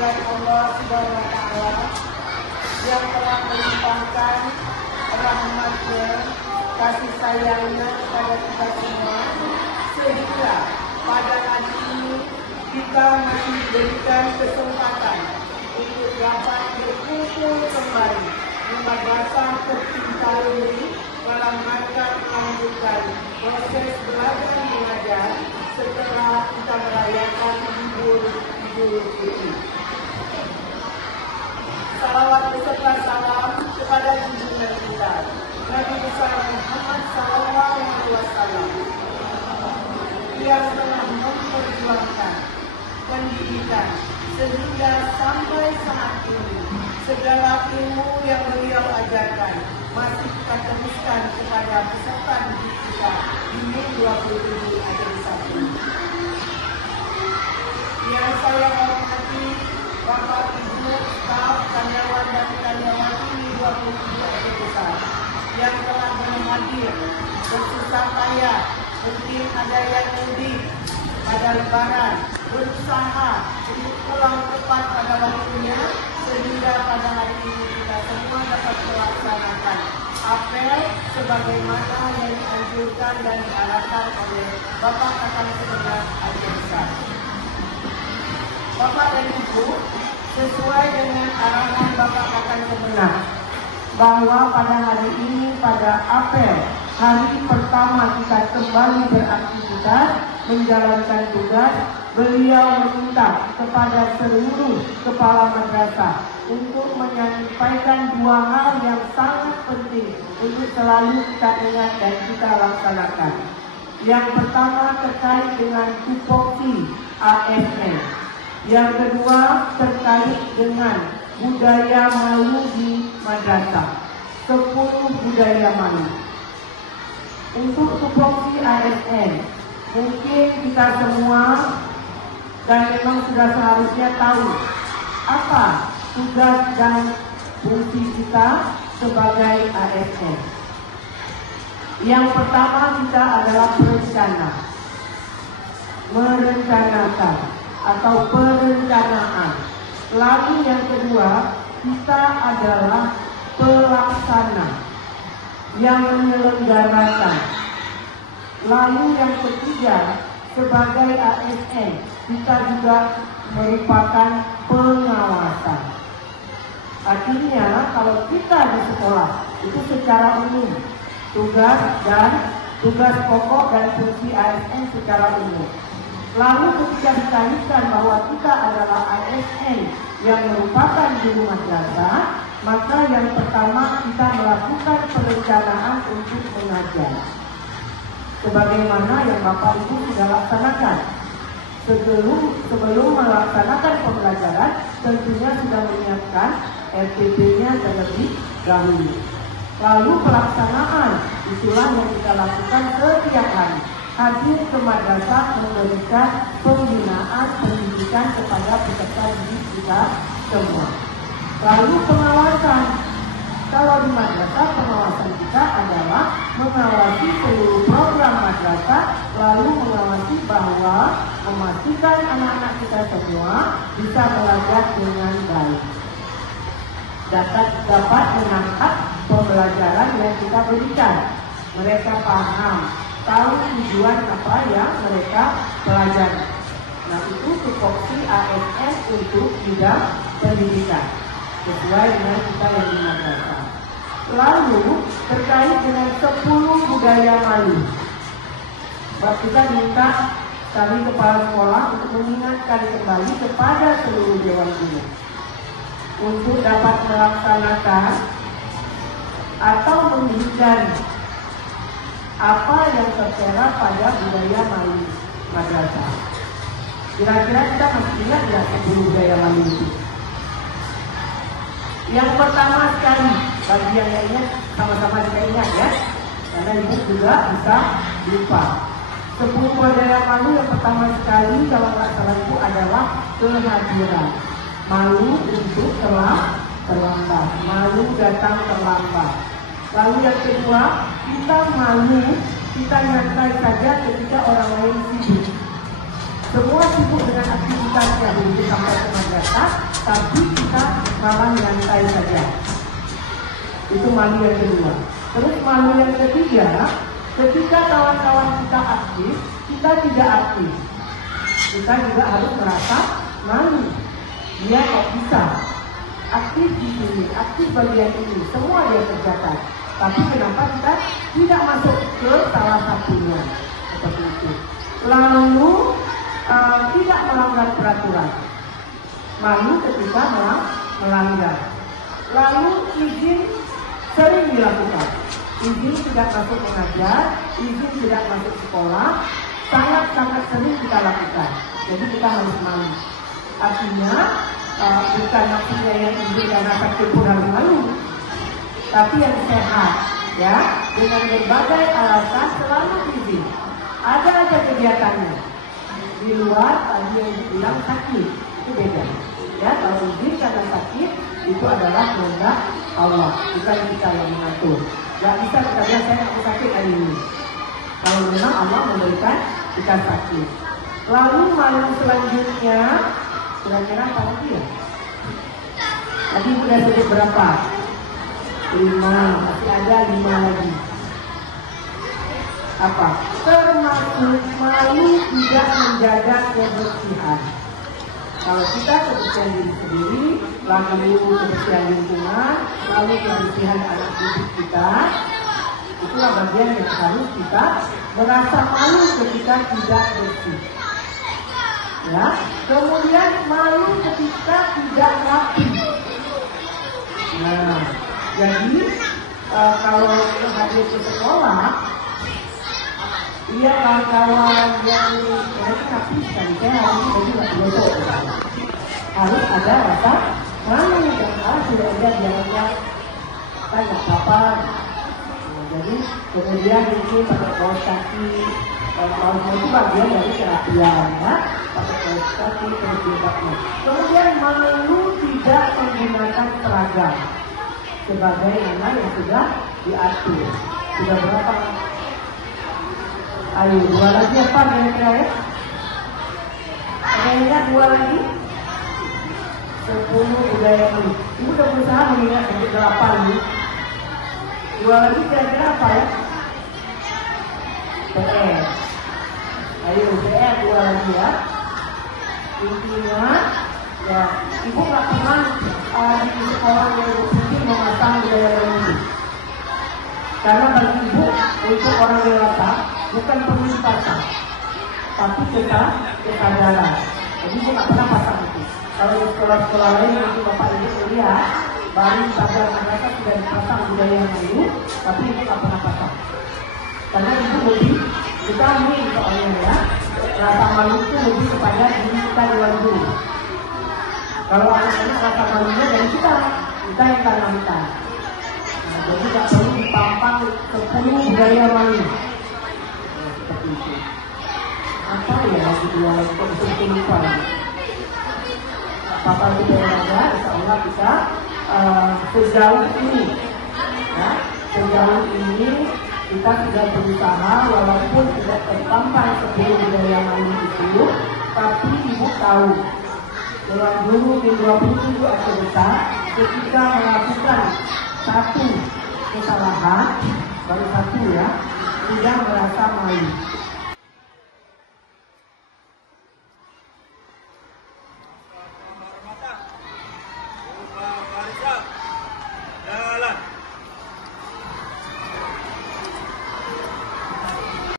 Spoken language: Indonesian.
kehadiran Allah Subhanahu wa Ta'ala yang telah melimpahkan rahmatnya, kasih sayangnya kepada kita semua, sehingga pada hari ini kita masih diberikan kesempatan untuk dapat berkumpul kembali di madrasah tercinta ini dalam rangka melanjutkan proses belajar mengajar setelah kita merayakan Idul Fitri. Salawat beserta salam kepada junjungan kita Nabi besar Muhammad Sallallahu Alaihi Wasallam yang telah memperjuangkan pendidikan sehingga sampai saat ini segala ilmu yang beliau ajarkan masih kita teruskan kepada peserta didik kita di U27 Ajaib ini. Yang saya hormati Bapak Ibu, staf, karyawan dan karyawati U27 Ajaib Besar yang telah berhadir bersusah payah, mungkin ada yang mudik pada Lebaran, berusaha untuk pulang tepat pada waktunya sehingga pada hari ini kita semua dapat melaksanakan apel sebagaimana yang dianjurkan dan diarahkan oleh Bapak Kakang Sebenar Ajaib Besar. Bapak dan Ibu, sesuai dengan arahan Bapak Kakang Sebenar bahwa pada hari ini pada apel hari pertama kita kembali beraktivitas menjalankan tugas, beliau meminta kepada seluruh kepala madrasah untuk menyampaikan dua hal yang sangat penting untuk selalu kita ingat dan kita laksanakan. Yang pertama terkait dengan tupoksi ASN. Yang kedua terkait dengan budaya malu di madrasah. 10 budaya malu. Untuk tupoksi ASN, mungkin kita semua dan memang sudah seharusnya tahu apa tugas dan fungsi kita sebagai ASN. Yang pertama kita adalah perencana, merencanakan atau perencanaan. Lalu yang kedua kita adalah pelaksana yang menyelenggarakan. Lalu yang ketiga sebagai ASN kita juga merupakan pengawasan. Artinya kalau kita di sekolah itu secara umum tugas pokok dan fungsi ASN secara umum. Lalu ketika dikaitkan bahwa kita adalah ASN yang merupakan guru madrasah, maka yang pertama kita melakukan perencanaan untuk mengajar. Sebagaimana yang Bapak Ibu sudah laksanakan. Sebelum melaksanakan pembelajaran, tentunya sudah menyiapkan RTP-nya terlebih dahulu. Lalu pelaksanaan, itulah yang kita lakukan setiap hari. Hadir ke madrasah memberikan pembinaan pendidikan kepada peserta didik kita semua. Lalu pengawasan. Kalau di madrasah pengawasan kita adalah mengawasi seluruh program madrasah, lalu mengawasi bahwa memastikan anak-anak kita semua bisa belajar dengan baik. Dapat menangkap pembelajaran yang kita berikan. Mereka paham, tahu tujuan apa yang mereka pelajari. Nah itu tupoksi ASN untuk bidang pendidikan sesuai dengan kita yang di madrasah. Lalu terkait dengan 10 budaya malu, kita minta kami kepala sekolah untuk mengingatkan kembali kepada seluruh dewan guru untuk dapat melaksanakan atau menghindari apa yang tertera pada budaya malu madrasah. Kira-kira kita masih ingat ya 10 budaya malu itu? Yang pertama sekali, bagi yang ingat sama-sama kita ingat ya, karena ibu juga bisa lupa. 10 budaya malu yang pertama sekali kalau nggak salah itu adalah kehadiran. Malu untuk terlambat, malu datang terlambat. Lalu yang kedua, kita malu, kita nyantai saja ketika orang lain sibuk. Semua sibuk dengan aktivitasnya begitu sampai ke madrasah, tapi kita malah nyantai saja. Itu malu yang kedua. Terus malu yang ketiga, ketika kawan-kawan kita aktif, kita tidak aktif. Kita juga harus merasa malu. Dia kok bisa aktif di sini, aktif bagian ini, semua dia kerjakan. Tapi kenapa kita tidak masuk ke salah satunya? Seperti itu. Lalu tidak melanggar peraturan. Malu ketika melanggar. Lalu izin sering dilakukan. Izin tidak masuk mengajar, izin tidak masuk sekolah, sangat-sangat sering kita lakukan. Jadi kita harus malu. Artinya bukan maksudnya yang izin karena sakit pun harus malu, tapi yang sehat, ya, dengan berbagai alasan selalu izin. Ada aja kegiatannya. Di luar tadi yang dibilang sakit, itu beda. Ya, kalau izin karena sakit itu adalah kehendak Allah, bukan kita yang mengatur. Gak bisa kita bilang saya nggak sakit hari ini. Kalau memang Allah memberikan kita sakit. Lalu malu selanjutnya, kira-kira apa lagi ya? Tadi sudah sebut berapa? 5, masih ada 5 lagi. Apa? Termasuk malu tidak menjaga kebersihan. Kalau kita kebersihan diri sendiri, lalu kebersihan lingkungan, lalu kebersihan anak didik kita, itulah bagian yang harus kita merasa malu ketika tidak bersih. Ya, kemudian malu ketika tidak rapi. Nah, jadi kalau hadir ke sekolah, iya kawan-kawan yang rapi sekali, saya harus baju gosok. Harus ada rasa malu dan harus sudah ada biarnya kan nggak apa-apa. Jadi kemudian itu pakai kaos kaki, kaos itu bagian dari kerapian, ya, pakai kaos kaki terus jilbabnya. Kemudian malu tidak menggunakan seragam sebagai anak yang sudah diatur. Sudah berapa? Ayo, 2 lagi apa kira-kira ya? Ada ingat 2 lagi? 10 budaya malu. Ibu udah berusaha mengingat sampai 8 nih. 2 lagi kira-kira apa ya? PR. Ayo, PR 2 lagi ya. Intinya, ya, ibu nggak pernah di sekolah yang berpikir memasang budaya malu. Karena bagi ibu, untuk orang dewasa bukan perlu dipasang, tapi kesadaran. Jadi ibu nggak pernah pasang itu. Kalau di sekolah-sekolah lain itu bapak ibu kuliah, baru sadar mereka sudah dipasang budaya malu, tapi ibu nggak pernah pasang. Karena ibu lebih kita ini soalnya ya, rasa malu itu lebih kepada diri kita di luar dulu. Kalau anak-anak rasa malunya dari kita yang tanamkan. Nah, jadi tidak perlu dipampang 10 budaya malu. Nah, seperti itu. Apa ya lagi 2 lagi kok bisa lupa lagi. Papa kita yang ada, insya Allah kita sejauh ini, ya, sejauh ini kita sudah berusaha walaupun tidak terpampang 10 budaya malu itu, tapi ibu tahu dalam dulu di 27 atau besar ketika melakukan satu kesalahan, baru satu ya, tidak merasa malu.